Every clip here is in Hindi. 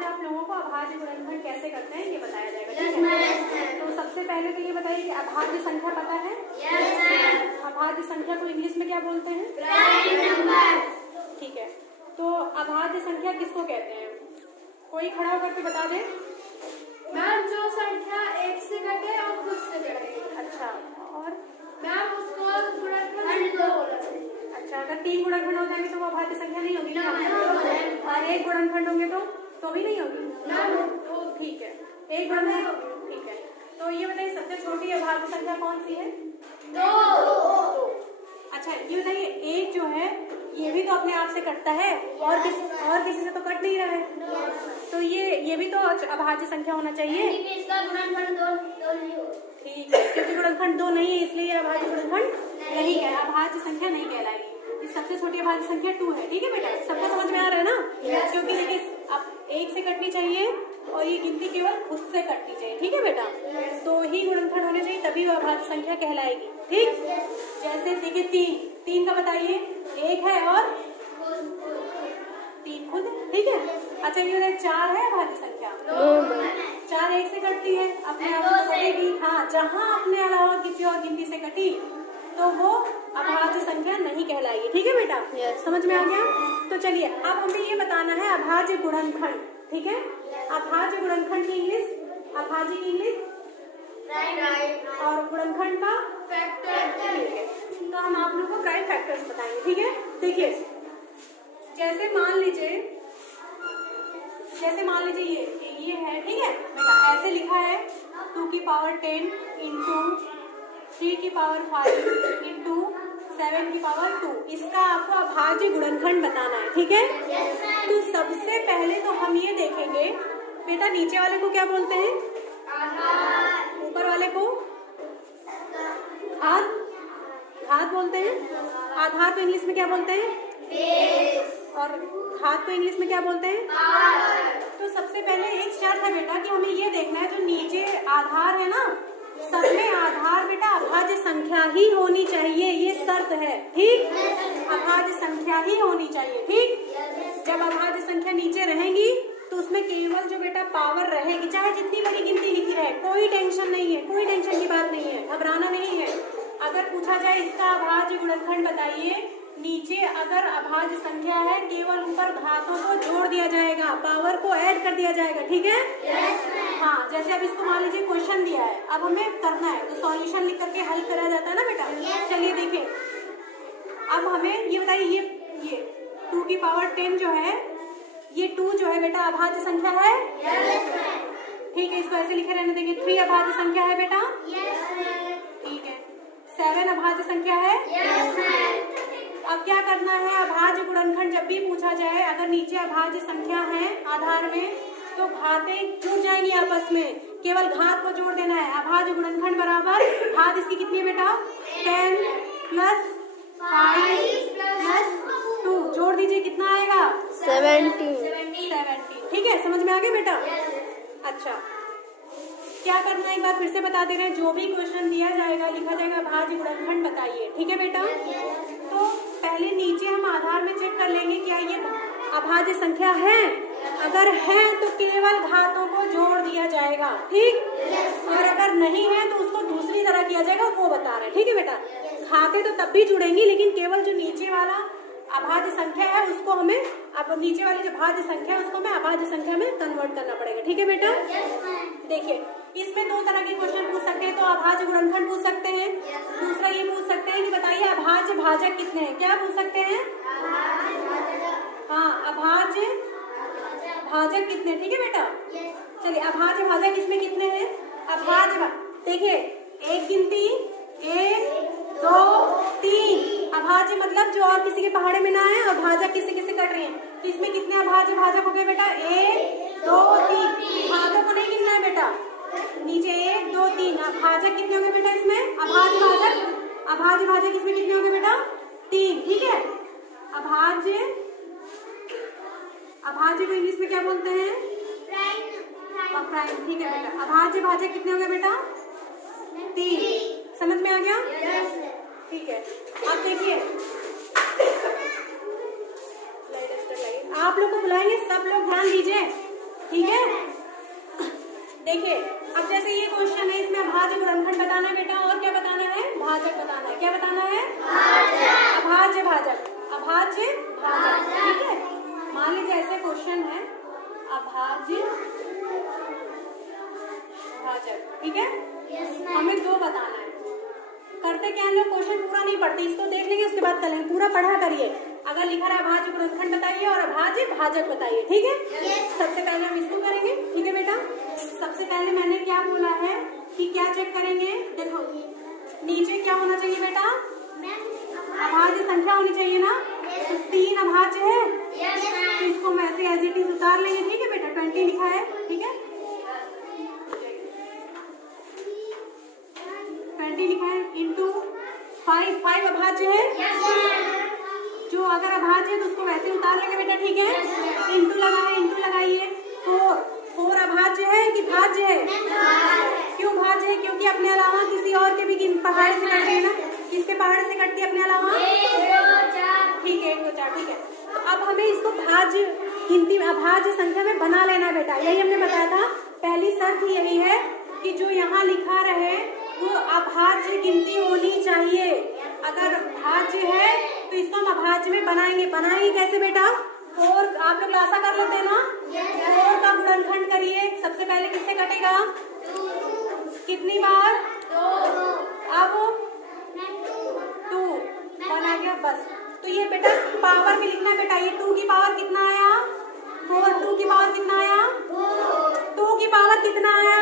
आज आप लोगों को अभाज्य गुणनखंड कैसे करते हैं ये बताया जाएगा, ठीक है? तो सबसे पहले तो ये बताइए कि अभाज्य संख्या पता है? अभाज्य संख्या को इंग्लिश में क्या बोलते हैं? Prime number. ठीक है, तो अभाज्य संख्या किसको कहते हैं? कोई खड़ा होकर के बता दे। मैम जो संख्या एक से कटे और खुद से कटे। अच्छा, और मैम उसको गुणनखंड दो बोला चाहिए। अच्छा, अगर 3 गुणनखंड हो जाएंगे तो वो अभाज्य संख्या नहीं होगी ना, और 1 गुणनखंड होंगे तो भी नहीं होगी। ठीक है, 1 गुणनखंड, ठीक है। तो ये बताइए सबसे छोटी अभाज्य संख्या कौन सी है? 2। अच्छा, ये बताइए 1 जो है ये भी तो अपने आप से कटता है और किसी से तो कट नहीं रहा है, तो ये भी तो अभाज्य संख्या होना चाहिए। इसका गुणनखंड 2 नहीं हो। ठीक है, क्योंकि गुणनखंड 2 नहीं है इसलिए अभाज्य गुणनखंड नहीं है, अभाज्य संख्या नहीं कहलाएगी। सबसे छोटी अभाज्य संख्या 2 है, ठीक है बेटा? सबको समझ में आ रहा है ना? क्योंकि देखिए अब 1 से कटनी चाहिए और ये गिनती केवल खुद से कटनी चाहिए, ठीक है बेटा? तो ही गुणनखंड होने चाहिए तभी वो अभाज्य संख्या कहलाएगी, ठीक? जैसे देखिए 3 का बताइए, 1 है और 3 खुद, ठीक है? अच्छा, ये 4 है अभाज्य संख्या? 4 1 से कटती है, अपने आप से कटेगी। हाँ, जहाँ अपने अलावा किसी और गिनती से कटी तो वो अभाज्य संख्या नहीं कहलाएगी, ठीक है बेटा? समझ में आ गया? तो चलिए अब हमें ये बताना है अभाज्य गुणनखंड, ठीक है? अभाज्य गुणनखंड की इंग्लिश, अभाज्य की इंग्लिश और गुणनखंड का फैक्टर, ठीक है? तो हम आप लोगों को प्राइम फैक्टर्स बताएंगे, ठीक है? देखिए जैसे मान लीजिए ये है, ठीक है बेटा? ऐसे लिखा है 2 की पावर 10 इंटू 3 की पावर 5 इंटू 7 की पावर 2, इसका आपको अभाज्य गुणनखंड बताना है, ठीक है? तो सबसे पहले तो हम ये देखेंगे बेटा, नीचे वाले को क्या बोलते हैं? आधार। ऊपर वाले को घात बोलते हैं। आधार को इंग्लिश में क्या बोलते हैं? बेस। और घात को इंग्लिश में क्या बोलते हैं? पावर। तो सबसे पहले एक शर्त है बेटा कि हमें ये देखना है जो नीचे आधार है ना, सब में आधार बेटा अभाज्य संख्या ही होनी चाहिए, ये शर्त है, ठीक? अभाज्य संख्या ही होनी चाहिए, ठीक? जब अभाज्य संख्या नीचे रहेंगी तो उसमें केवल जो बेटा पावर रहेगी, चाहे जितनी बड़ी गिनती लिखी रहे, कोई टेंशन नहीं है, कोई टेंशन की बात नहीं है, घबराना नहीं है। अगर पूछा जाए इसका अभाज्य गुणनखंड बताइए, नीचे अगर अभाज्य संख्या है केवल ऊपर घातों को जोड़ दिया जाएगा, पावर को ऐड कर दिया जाएगा, ठीक है? हाँ, जैसे अब इसको मान लीजिए क्वेश्चन दिया है, अब हमें करना है तो सॉल्यूशन लिख करके हल करा जाता है ना बेटा? चलिए देखिए, अब हमें ये बताइए ये 2 की पावर 10 जो है, ये 2 जो है बेटा अभाज्य संख्या है? ठीक है, इसको ऐसे लिखे रहने देंगे। 3 अभाज्य संख्या है बेटा? ठीक है। 7 अभाज्य संख्या है? अब क्या करना है, अभाज्य गुणनखंड जब भी पूछा जाए, अगर नीचे अभाज्य संख्या है आधार में तो घातें जुड़ जाएंगी आपस में, केवल घात को जोड़ देना है। अभाज्य गुणनखंड बराबर घात इसकी कितनी है बेटा? 10 प्लस 5 प्लस 2, जोड़ दीजिए कितना आएगा? 70, ठीक है? समझ में आ गया बेटा? अच्छा, क्या करना है एक बार फिर से बता दे रहे हैं, जो भी क्वेश्चन दिया जाएगा लिखा जाएगा अभाज्य गुणनखंड बताइए, ठीक है बेटा? तो पहले नीचे हम आधार में चेक कर लेंगे क्या ये अभाज्य संख्या है, अगर है तो केवल घातों को जोड़ दिया जाएगा, ठीक? और अगर नहीं है तो उसको दूसरी तरह किया जाएगा, वो बता रहे हैं, ठीक है बेटा? घातें तो तब भी जुड़ेंगी लेकिन केवल जो नीचे वाला अभाज्य संख्या है उसको हमें, अब नीचे वाली जो भाज्य संख्या है उसको हमें अभाज्य संख्या में कन्वर्ट करना पड़ेगा, ठीक है बेटा? देखिए इसमें 2 तरह के क्वेश्चन पूछ सकते हैं, तो अभाज्य गुणनखंड पूछ सकते हैं, दूसरा ये पूछ सकते हैं कि बताइए अभाज्य भाजक कितने हैं, क्या पूछ सकते हैं? हाँ, अभाज्य भाजक कितने, ठीक है बेटा? चलिए अभाज्य भाजक इसमें कितने हैं? अभाज्य देखिए एक गिनती 1 2 3, अभाज्य मतलब जो और किसी के पहाड़े में ना है और भाजक किसी किसी कट रही है, तो इसमें कितने अभाज्य भाजक हो गए बेटा? 1 2 3, भाजक को नहीं गिनना है बेटा, नीचे 1 2 3, भाजक कितने हो गए बेटा इसमें? अभाज्य भाजक इसमें कितने हो गए बेटा? 3, ठीक है? अभाज्य को इंग्लिश में क्या बोलते हैं? प्राइम, ठीक है बेटा? अभाज्य भाजक कितने हो गए बेटा? 3, समझ में आ गया? ठीक है, अब देखिए आप लोग को बुलाएंगे, सब लोग ध्यान दीजिए, ठीक है। देखिए अब जैसे ये क्वेश्चन है, इसमें अभाज्य गुणनखंड बताना है बेटा, और क्या बताना है, भाजक बताना है। क्या बताना है, अभाज्य भाजक, अभाज्य भाजक। ठीक है, मान लीजिए ऐसे क्वेश्चन है अभाज्य भाजक, ठीक है, हमें दो बताना है। करते क्या है, लोग क्वेश्चन पूरा नहीं पढ़ते, इसको देख लेंगे उसके बाद करेंगे, पूरा पढ़ा करिए। अगर लिखा रहा अभाज्य गुणनखंड बताइए और अभाज्य भाजक बताइए, ठीक है। सबसे पहले हम इसको करेंगे, ठीक है बेटा। सबसे पहले मैंने क्या बोला है कि क्या चेक करेंगे, देखो नीचे क्या होना चाहिए बेटा, अभाज्य संख्या होनी चाहिए ना। तो 3 अभाज्य है, तो इसको हम ऐसे एज इट इज उतार लेंगे, ठीक है बेटा। 20 लिखा है, ठीक है, 20 लिखा है इंटू 5 अभाज्य है, जो अगर अभाज्य है तो उसको वैसे उतार लेंगे बेटा, ठीक है। इंटू लगाइए 4 अभाज्य है कि भाज्य है, क्यों भाज्य है, क्योंकि अपने अलावा किसी और के भी पहाड़ से कटती है ना, किसके पहाड़ से कटती है अपने अलावा, ठीक है 1 2 4, ठीक है। तो अब हमें इसको भाज्य गिनती में अभाज्य संख्या में बना लेना है बेटा, यही हमने बताया था। पहली शर्त यही है कि जो यहाँ लिखा रहे वो अभाज्य गिनती होनी चाहिए। अगर भाज्य है तो इसको हम अभाज्य में बनाएंगे कैसे बेटा, 4, आप लोग आशा कर लेते हैं ना, 4 का गुणनखंड करिए। सबसे पहले किससे कटेगा, कितनी बार, अब 2 1 आ गया बस। तो ये बेटा पावर भी लिखना है बेटा, ये 2 की पावर कितना आया, 4, 2 की पावर कितना आया, 2 की पावर कितना आया,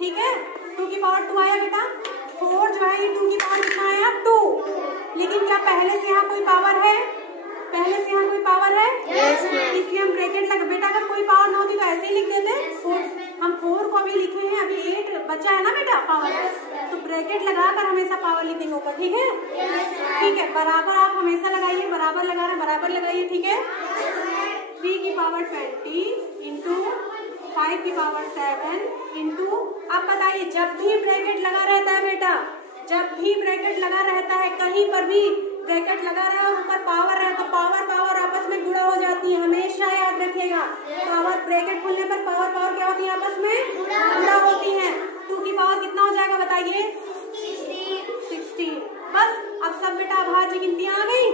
ठीक है, 2 की पावर 2 आया बेटा। 4 जो है ये 2 की पावर कितना आया, 2। लेकिन क्या पहले से यहाँ कोई पावर है, पहले से यहाँ कोई पावर है, इसलिए हम ब्रैकेट लगा बेटा। अगर कोई पावर ना होती तो ऐसे ही लिख देते, 4 हम 4 को अभी लिखे हैं, अभी 8 बचा है ना बेटा पावर, तो ब्रैकेट लगाकर हमेशा पावर लिख देंगे ऊपर, ठीक है। ठीक है, बराबर आप हमेशा लगाइए, बराबर लगा रहे बराबर लगाइए, ठीक है। 3 की पावर 20 इंटू 5 की पावर 7 इंटू, अब बताइए जब भी ब्रैकेट लगा रहता है बेटा, जब भी ब्रैकेट लगा रहता है, कहीं पर भी ब्रैकेट लगा रहा है और ऊपर पावर है तो पावर आपस में गुणा हो जाती है, हमेशा याद रखिएगा। पावर ब्रैकेट खुलने पर पावर क्या होती है, आपस में गुणा होती है। 2 की पावर कितना हो जाएगा बताइए, 16। बस अब सब बेटा अभाज्य गिनतियां आ गई।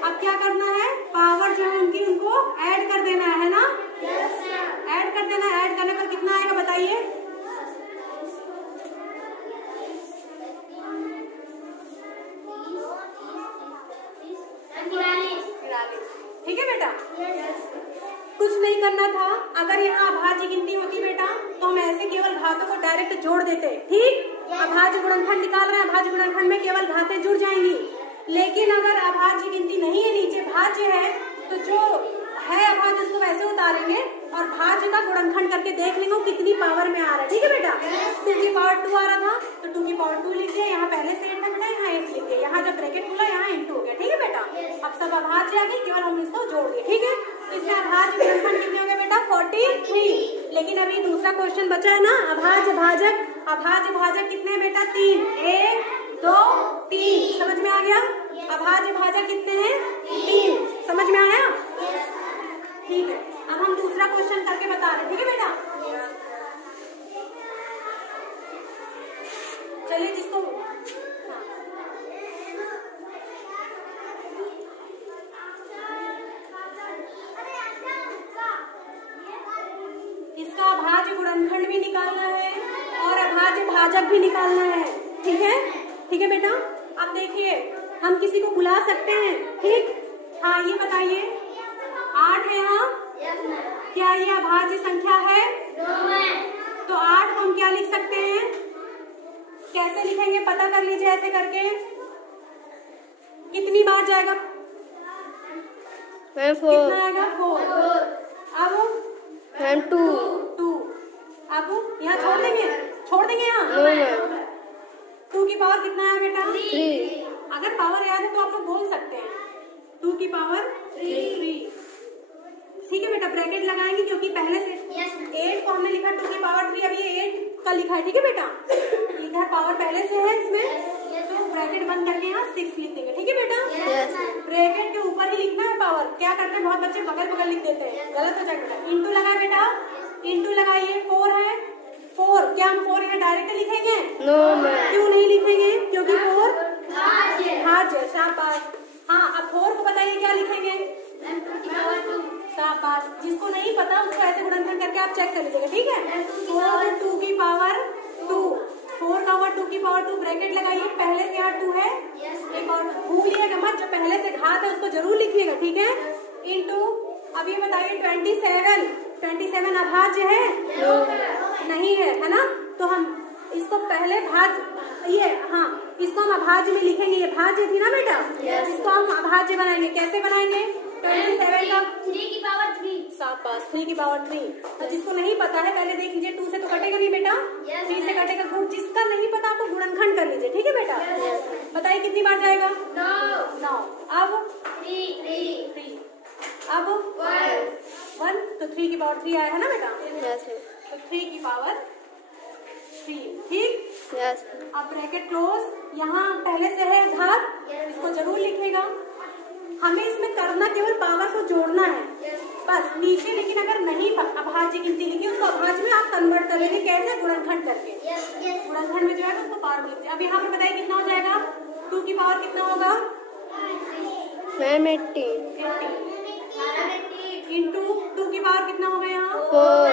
अब क्या करना है, पावर जो है उनको ऐड कर देना है ना, ऐड कर देना। ऐड करने पर कितना आएगा बताइए, 43, ठीक है बेटा। कुछ नहीं करना था, अगर यहाँ अभाज्य गिनती होती बेटा तो हम ऐसे केवल घातों को डायरेक्ट जोड़ देते, ठीक। अभाज्य गुणनखंड निकाल रहे हैं, अभाज्य गुणनखंड में केवल घातें जुड़ जाएंगी। लेकिन अगर अभाज्य गिनती नहीं है, नीचे भाज्य है, तो जो है अभाज्य उसको वैसे उतारेंगे और भाज्य का गुणनखंड करके देख लेंगे कितनी पावर में आ रहा है, ठीक है बेटा। 2 की पावर 2 आ रहा था तो 2 की पावर 2 लिख दिया, यहाँ पहले से 8 तक था, यहाँ 8 लिख दिया, यहाँ जब ब्रैकेट खुला यहाँ इंटू हो गया, ठीक है बेटा। अब सब अभाज्य आ गई, केवल हम इसको जोड़ दिए, ठीक है। तो इसमें अभाज्य गुणनखंड कितने हो गए बेटा, 43। लेकिन अभी दूसरा क्वेश्चन बचा है ना, अभाज्य भाजक। अभाज्य भाजक कितने हैं बेटा, 3, 1 2 3, समझ में आ गया। अभाज्य भाजक कितने हैं, 3, समझ में आया, ठीक है। अब हम दूसरा क्वेश्चन करके बता रहे हैं, ठीक है बेटा। चलिए जिसको इसका अभाज्य गुणनखंड भी निकालना है और अभाज्य भाजक भी निकालना है, ठीक है, ठीक है बेटा। अब देखिए हम किसी को बुला सकते हैं, ठीक। हाँ ये बताइए, 8 है यहाँ, क्या ये अभाज्य संख्या है, तो 8 को हम क्या लिख सकते हैं, कैसे लिखेंगे पता कर लीजिए, ऐसे करके कितनी बार जाएगा, कितना आएगा, 4। अब 2 अब यहाँ छोड़ देंगे यहाँ 2 की पावर कितना है बेटा, 3। अगर पावर याद है तो आप लोग बोल सकते हैं, 2 की पावर 3, ठीक है बेटा। ब्रैकेट लगाएंगे क्योंकि पहले से 8 को हमने लिखा 2 की पावर 3, अब ये 8 का लिखा है, ठीक है बेटा, लिखा है पावर पहले से है इसमें, तो ब्रैकेट बंद करके यहाँ 6 लिख देंगे, ठीक है बेटा। ब्रैकेट के ऊपर ही लिखना है पावर। क्या करते हैं बहुत बच्चे बगल बगल लिख देते हैं, गलत हो जाएगा। इंटू लगा बेटा, इंटू लगाइए। 4 है 4, क्या हम 4 यहाँ डायरेक्ट लिखेंगे? क्यों नहीं लिखेंगे? क्योंकि 4 भाज्य। शाबाश। हाँ, अब 4 को बताइए क्या लिखेंगे? शाबाश। जिसको नहीं पता उसको ऐसे गुणनखंड करके आप चेक कर लीजिएगा, ठीक है। 4 2 की पावर 2, 4 का पावर 2 की पावर 2, ब्रैकेट लगाइए। पहले से यहाँ 2 है, एक और भूलिएगा मत, जो पहले से घात है उसको जरूर लिखिएगा, ठीक है। इंटू, अब ये बताइए 27 अभाज्य है? नहीं है ना। तो हम इसको पहले इसको हम अभाज्य में लिखेंगे। ये भाज्य थी ना बेटा, इसको हम अभाज्य बनाएंगे। कैसे बनाएंगे? 27 का 3 की पावर 3। शाबाश, 3 की पावर 3। और जिसको नहीं पता है पहले देख लीजिए, 2 से तो कटेगा नहीं बेटा, 3 से कटेगा। जिसका नहीं पता आपको गुणनखंड कर लीजिए, ठीक है बेटा। बताइए कितनी बार जाएगा? 9। अब 3, अब 1, तो 3 की पावर 3 आया है ना बेटा। तो 3 की पावर 3, ठीक। अब ब्रैकेट क्लोज। यहाँ पहले से है घात, इसको जरूर लिखेगा। हमें इसमें करना केवल पावर को जोड़ना है बस, नीचे लेकिन अगर नहीं अभाज्य गिनती लिखी उसको अभाज्य में आप कन्वर्ट कर लेंगे। कैसे? गुणनखंड करके। गुणनखंड में जो है उसको पावर में लिखते हैं। अब यहाँ पे बताइए कितना हो जाएगा? 2 की पावर कितना होगा? 80 इंटू 2 की पावर कितना होगा? यहाँ 4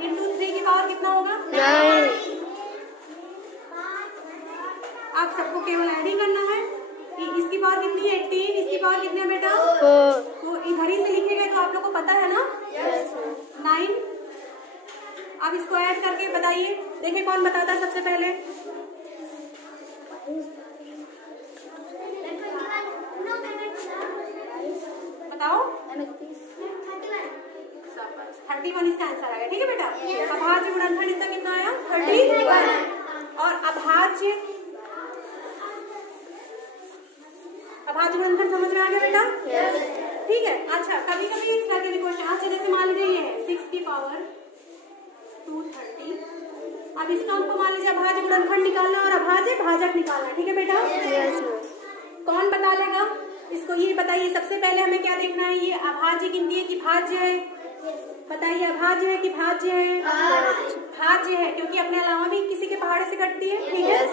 इंटू 3 की पावर कितना होगा? 9। आप सबको केवल ऐड ही करना है। इसकी पावर कितनी है? 18। इसकी पावर कितनी है बेटा? 4। तो इधर ही से लिखेगा तो आप लोग को पता है ना। 9। अब इसको ऐड करके बताइए, देखिए कौन बताता है सबसे पहले। बताओ। 31 इसका आंसर आ गया, ठीक है बेटा। अभाज्य गुणनखंड इसका कितना आया? 31। और अभाज्य गुणनखंड समझ में आ गया बेटा? ठीक है। अच्छा, कभी कभी इस तरह के भी क्वेश्चन, अच्छा जैसे मान लीजिए ये है 6 की पावर 230। अब इसका हमको मान लीजिए अभाज्य गुणनखंड निकालना और अभाज्य भाजक निकालना, ठीक है बेटा। कौन बता लेगा इसको? ये बताइए सबसे पहले हमें क्या देखना है? ये अभाज्य गिनती है कि भाज्य है? बताइए, अभाज्य है कि भाज्य है? भाज्य है, क्योंकि अपने अलावा भी किसी के पहाड़े से कटती है, ठीक है।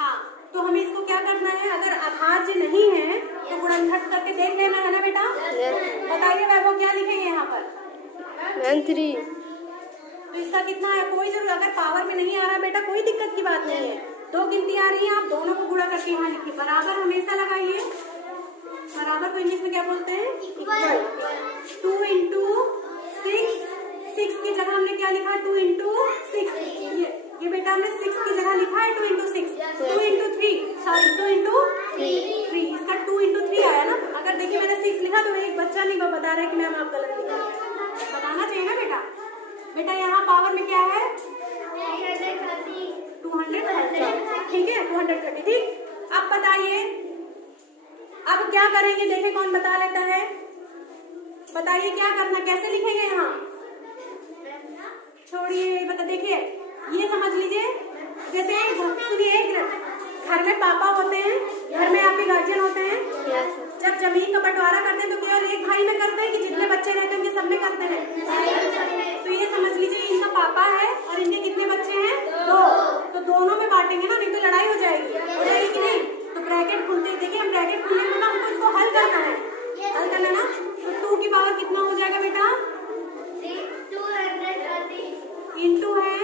हाँ, तो हमें इसको क्या करना है? अगर अभाज्य नहीं है तो गुणनखंड करके देख लेना है ना बेटा। बताइए वैभव क्या लिखेंगे यहाँ पर? 3। तो इसका कितना है? कोई जरूर, अगर पावर में नहीं आ रहा बेटा कोई दिक्कत की बात नहीं है। 2 गिनती आ रही है, आप दोनों को गुणा करके यहाँ लिखिए। बराबर हमेशा लगाइए। बराबर को इंग्लिश में क्या बोलते हैं? 2 इंटू 6 की जगह हमने क्या लिखा? 2 इंटू 6। ये बेटा हमने 6 की जगह लिखा है 2 इंटू 6। 2 into 3, sorry 2 into 3। इसका 2 इंटू 3 आया ना। अगर देखिए मैंने 6 लिखा तो एक बच्चा नहीं बता रहा है कि मैम आप गलत लिखा, बताना चाहिए ना बेटा। बेटा यहाँ पावर में क्या है? 230, ठीक है। 230, ठीक। अब बताइए, अब क्या करेंगे? देखिए कौन बता लेता है। बताइए क्या करना, कैसे लिखेंगे? यहाँ छोड़िए, बता। देखिए ये समझ लीजिए, जैसे सुनिए, घर में पापा होते हैं, घर में आपके गार्जियन होते हैं। जब जमीन का बंटवारा करते हैं तो केवल एक भाई में करते हैं कि जितने बच्चे रहते हैं उनके सब में करते हैं? तो ये समझ लीजिए इनका पापा है और इनके कितने बच्चे हैं? 2। तो दोनों में बांटेंगे ना, नहीं तो लड़ाई हो जाएगी कि नहीं। तो ब्रैकेट खुलते, देखिए हम ब्रैकेट खुलने में हमको इसको हल करना है, हल करना ना। तो 2 की पावर कितना हो जाएगा बेटा? 230 इंटू है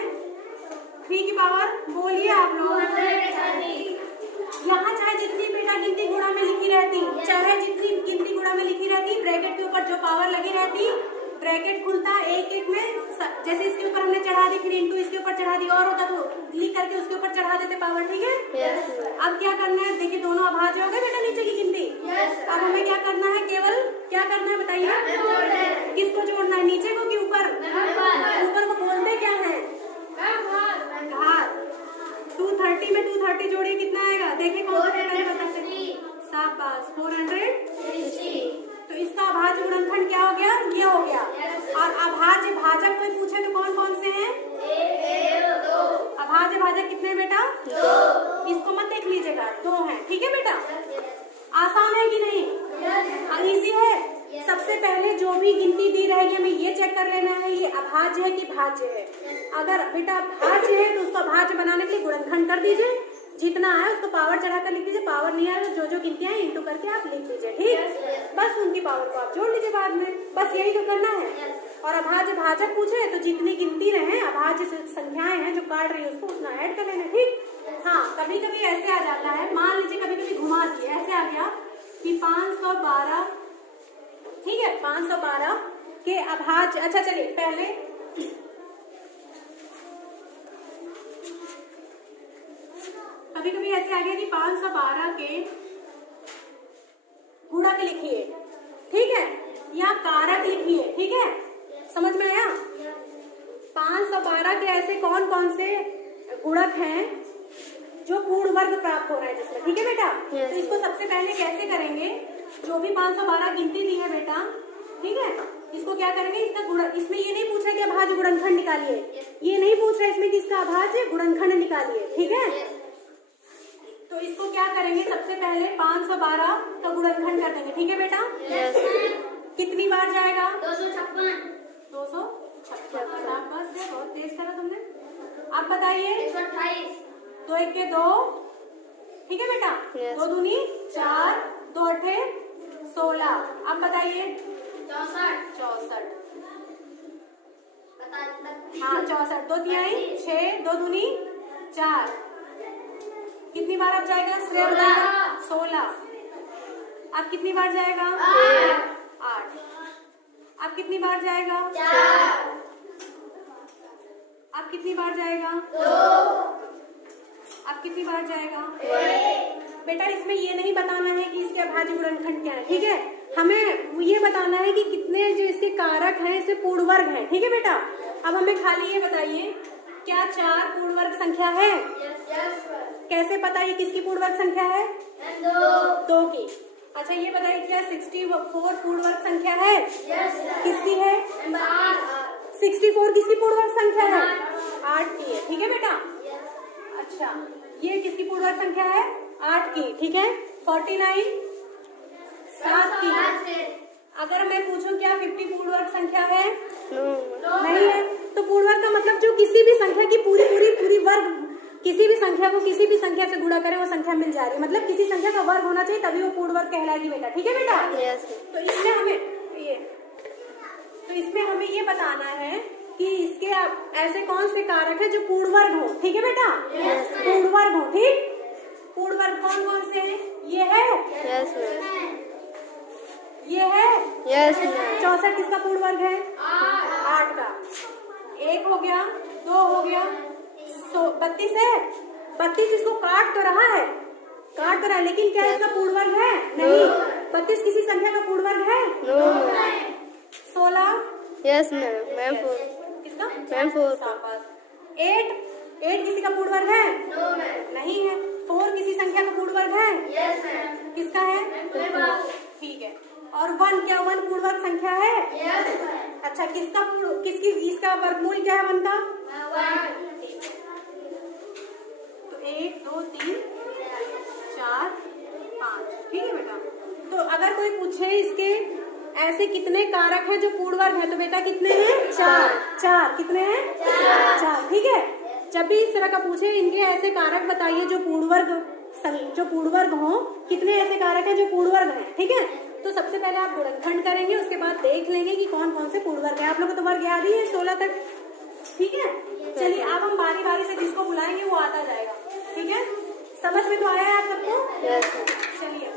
3 की पावर, बोलिए आप लोग। यहाँ चाहे जितनी बेटा गिनती गुणा में लिखी रहती, चाहे जितनी गिनती गुणा में लिखी रहती, ब्रैकेट के ऊपर जो पावर लगी रहती, ब्रैकेट खुलता एक एक में। जैसे इसके ऊपर हमने चढ़ा दी, फिर इंटू इसके ऊपर चढ़ा दी, और होता तो लिख करके उसके ऊपर चढ़ा देते पावर, ठीक है। अब क्या करना है? देखिए दोनों अभाज्य हो गए बेटा नीचे की गिनती। अब हमें क्या करना है? केवल क्या करना है बताइए? किसको जोड़ना है? नीचे को कि ऊपर? ऊपर को बोलते क्या है? घात। 230 में 230 जोड़िए, कितना आएगा? देखिए कौन सा बताते हैं? शाबाश, 460। तो इसका अभाज्य गुणनखंड क्या हो गया? ये हो गया। और अभाज्य भाजक कोई पूछे तो कौन कौन से हैं? अभाज्य अभाज्य भाजक कितने हैं बेटा? 2। इसको मत देख लीजिएगा, 2 हैं। ठीक है बेटा, आसान है कि नहीं? इजी है। सबसे पहले जो भी गिनती दी रहेगी हमें ये चेक कर लेना है ये अभाज्य है कि भाज्य है। अगर बेटा भाज्य है तो उसको भाज्य बनाने के लिए गुणनखंड कर दीजिए, जितना है उसको पावर चढ़ाकर लिख दीजिए, पावर नहीं आया तो जो गिनतियां हैं इंटू करके आप लिख दीजिए। ठीक, बस उनकी पावर को आप जोड़ लीजिए बाद में, बस यही तो करना है। और अभाज्य भाजक पूछे तो जितनी गिनती रहे अभाज्य संख्याएं हैं जो काट रही है उसको उतना ऐड कर लेना। ठीक, हाँ कभी कभी ऐसे आ जाता है, मान लीजिए कभी कभी घुमा दिए, ऐसे आ गया कि 512, ठीक है 512 के अभाज्य। अच्छा चलिए पहले कभी कभी ऐसे आ गया कि 512 के गुणक लिखिए, ठीक है, या कारक लिखिए। ठीक है, समझ में आया? 512 के ऐसे कौन कौन से गुणक हैं जो पूर्ण वर्ग प्राप्त हो रहा है जिसमें। ठीक है बेटा, तो इसको सबसे पहले कैसे करेंगे, जो भी 512 गिनती दी है बेटा, ठीक है, इसको क्या करेंगे, इसका गुणक, इसमें ये नहीं पूछा कि अभाज्य गुणनखंड निकालिए, ये नहीं पूछ रहा इसमें कि इसका अभाज्य गुणनखंड निकालिए। ठीक है, तो इसको क्या करेंगे, सबसे पहले 512 का गुणनखंड कर देंगे। ठीक है बेटा, कितनी बार जाएगा? 256। 256 बहुत तेज करा तुमने। आप बताइए। 128। 2 1 के 2, ठीक है बेटा, 2 दूनी 4, 2 8 16। आप बताइए। 64। हाँ 64, 2 तिहाई 6, 2 दूनी 4, कितनी बार अब जाएगा? 16। अब कितनी बार जाएगा? 8। अब कितनी बार जाएगा? 4। अब कितनी बार जाएगा? 2। अब कितनी बार जाएगा? 1। बेटा इसमें ये नहीं बताना है कि इसके अभाज्य गुणनखंड क्या है, ठीक है, हमें ये बताना है कि कितने जो इसके कारक हैं इसमें पूर्ण वर्ग हैं। ठीक है बेटा, अब हमें खाली ये बताइए क्या 4 पूर्ण वर्ग संख्या है? कैसे पता ये किसकी पूर्ण वर्ग संख्या है? 2 की। अच्छा ये बताइए क्या 64 पूर्ण वर्ग संख्या है? किसकी है? 64 किसकी पूर्ण वर्ग संख्या है? 8 की है। ठीक है बेटा, अच्छा ये किसकी पूर्ण वर्ग संख्या है? 8 की। ठीक है, 49 7 की। अगर मैं पूछूं क्या 50 पूर्ण वर्ग संख्या है? नहीं है। तो पूर्ण वर्ग का मतलब जो किसी भी संख्या की पूरी वर्ग, किसी भी संख्या को किसी भी संख्या से गुणा करें वो संख्या मिल जा रही है, मतलब किसी संख्या का वर्ग होना चाहिए तभी वो पूर्ण वर्ग कहलाएगी बेटा। ठीक है बेटा, तो इसमें हमें ये बताना है कि इसके ऐसे कौन से कारक है जो पूर्ण वर्ग हो। ठीक है बेटा, पूर्ण वर्ग हो। ठीक, पूर्ण वर्ग कौन कौन से हैं? ये है, ये है, 64 किसका पूर्ण वर्ग है? 8 का। 1 हो गया, 2 हो गया, तो 32 है। 32 इसको काट तो रहा है, लेकिन क्या इसका पूर्ण वर्ग है? नहीं। 32 किसी संख्या का पूर्ण वर्ग है? 16 मैम किसका? 8 किसी का पूर्ण वर्ग है? नहीं है। 4 किसी संख्या का पूर्ण वर्ग है? किसका है? ठीक है। और 1 क्या 1 पूर्ण वर्ग संख्या है? अच्छा किसकी इसका वर्गमूल क्या है 1 का? 1 2 3 4 5। ठीक है बेटा, तो अगर कोई पूछे इसके ऐसे कितने कारक हैं जो पूर्ण वर्ग है तो बेटा कितने हैं? 4। कितने हैं? 4। ठीक है, जब भी इस तरह का पूछे इनके ऐसे कारक बताइए जो पूर्ण वर्ग हो, कितने ऐसे कारक हैं जो पूर्ण वर्ग हैं। ठीक है, तो सबसे पहले आप गुणनखंड करेंगे, उसके बाद देख लेंगे कि कौन कौन से पूर्ण वर्ग है। आप लोगों को तो वर्ग याद ही है 16 तक। ठीक है, चलिए अब हम बारी बारी से जिसको बुलाएंगे वो आता जाएगा। ठीक है, समझ में तो आया है आप सबको? चलिए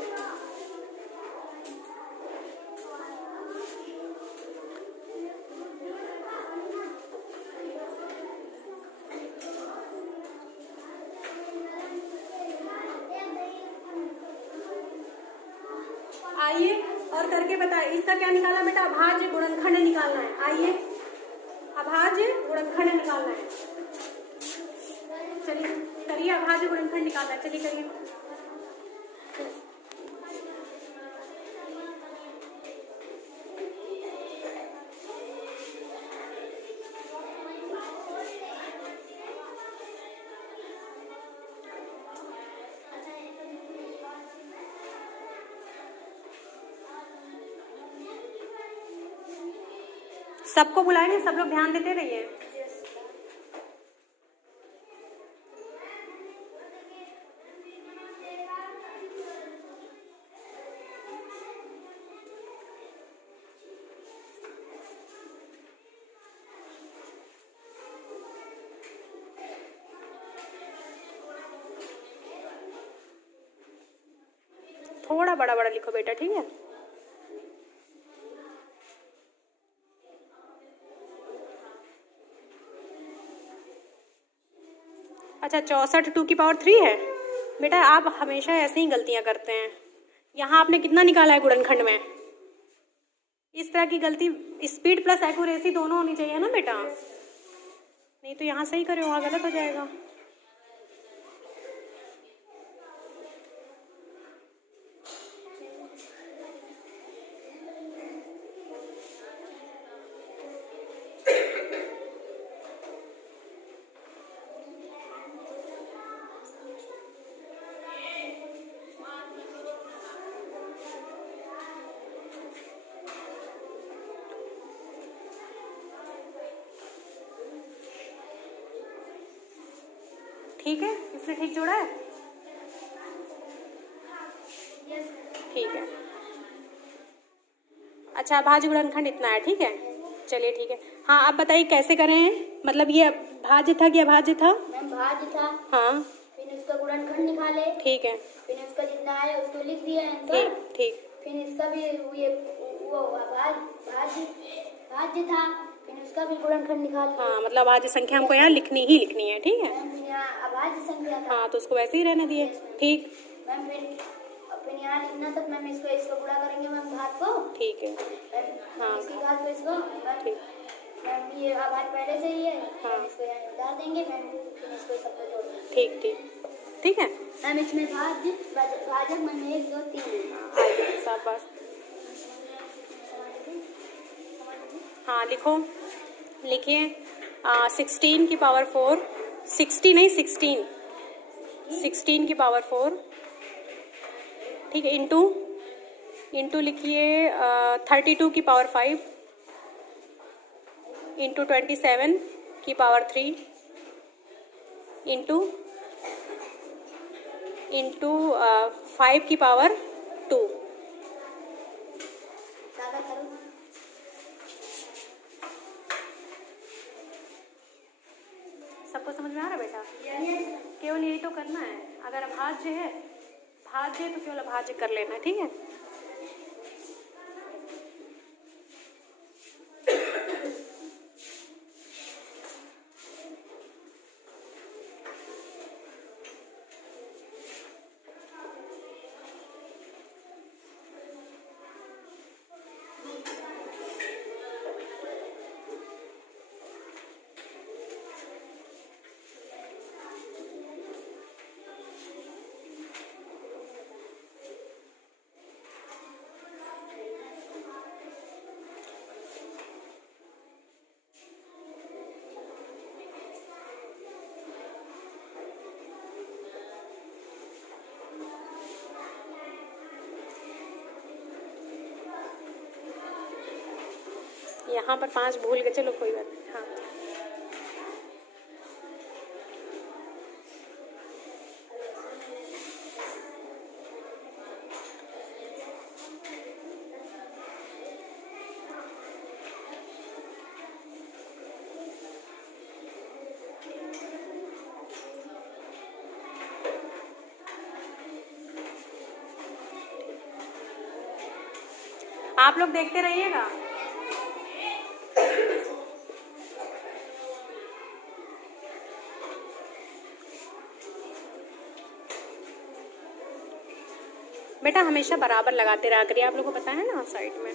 आइए और करके बताइए इसका क्या निकाला बेटा? अभाज्य गुणनखंड निकालना है। आइए अभाज्य गुणनखंड निकालना है, चलिए करिए। अभाज्य गुणनखंड निकालना है, चलिए करिए। सबको बुलाएंगे, सब लोग ध्यान देते रहिए। थोड़ा बड़ा बड़ा लिखो बेटा, ठीक है। अच्छा 64 2 की पावर 3 है बेटा। आप हमेशा ऐसे ही गलतियां करते हैं। यहाँ आपने कितना निकाला है गुणनखंड में? इस तरह की गलती, स्पीड प्लस एक्यूरेसी दोनों होनी चाहिए ना बेटा, नहीं तो यहाँ सही करे, वहाँ गलत हो जाएगा। ठीक है, इसने ठीक जोड़ा है, ठीक है। अच्छा भाज्य गुणनखंड इतना है, ठीक है, चलिए ठीक है। हाँ आप बताइए कैसे करें, मतलब ये भाज्य था कि अभाज्य था? मैम भाज्य था। हाँ फिर उसका गुणनखंड निकाले। ठीक है। फिर उसका जितना आया उसको लिख दिया ठीक ठीक। फिर इसका भी ये वो भाज्य था, फिर उसका भी गुणनखंड निकाल। हाँ मतलब अभाज्य संख्या हमको यहाँ लिखनी ही लिखनी है, ठीक है। अभाज्य संख्या था। हाँ तो उसको वैसे ही रहने दिए, ठीक। मैम फिर यहाँ लिखना था मैम, इसको गुणा करेंगे मैम घात को, ठीक है। हाँ इसकी घात को इसको, ठीक मैम ये आभाज्य पहले से ही है। हाँ इसको यहाँ डाल देंगे मैम, फिर इसको सबको जोड़ देंगे। ठीक ठीक ठीक है मैम। इसमें भाजक मैम 1 2 3 शाबाश। हाँ लिखो, लिखिए 16 की पावर 4, 60 नहीं 16 की पावर 4, ठीक है। इंटू लिखिए 32 की पावर 5, इंटू 27 की पावर 3, इंटू 5 की पावर 2। सबको समझ में आ रहा है बेटा? केवल यही तो करना है। अगर अभाज्य है तो केवल अभाज्य कर लेना, ठीक है। यहाँ पर 5 भूल गए, चलो कोई बात नहीं। हाँ आप लोग देखते रहिएगा। बेटा हमेशा बराबर लगाते रहा करिए, आप लोगों को पता है ना साइड में।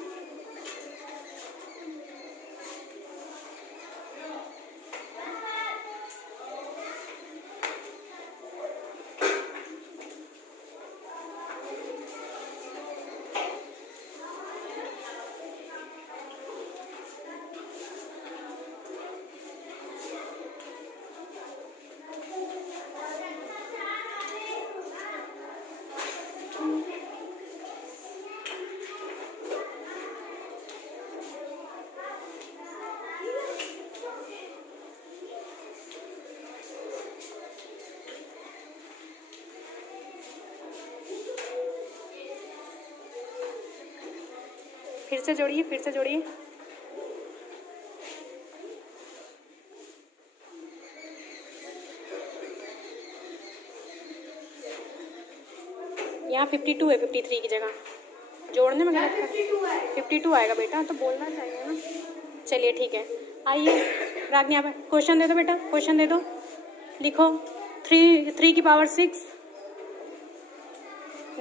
फिर से जोड़िए, फिर से जोड़िए। यहाँ 52 है 53 की जगह, जोड़ने में गलत है। 52 आएगा बेटा, तो बोलना चाहिए ना। चलिए ठीक है, आइए रागनी यहाँ पे क्वेश्चन दे दो बेटा, क्वेश्चन दे दो, लिखो। 3 की पावर 6,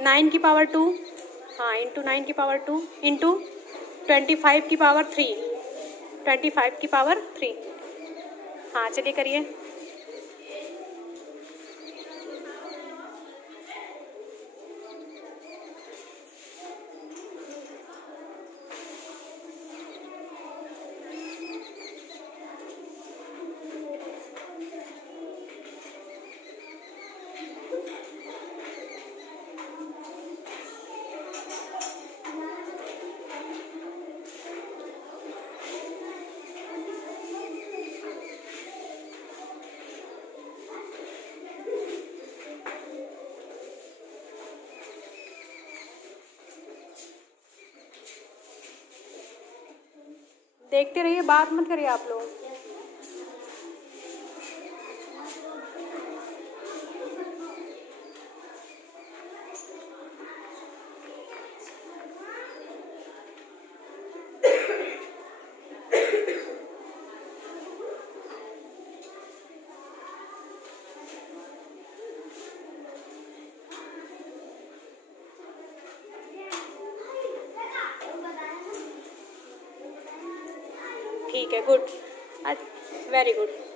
9 की पावर 2, हाँ इंटू 9 की पावर 2 इंटू 25 की पावर 3, 25 की पावर 3। हाँ चलिए करिए। देखते रहिए, बात मत करिए आप लोग। ठीक है, गुड, वेरी गुड।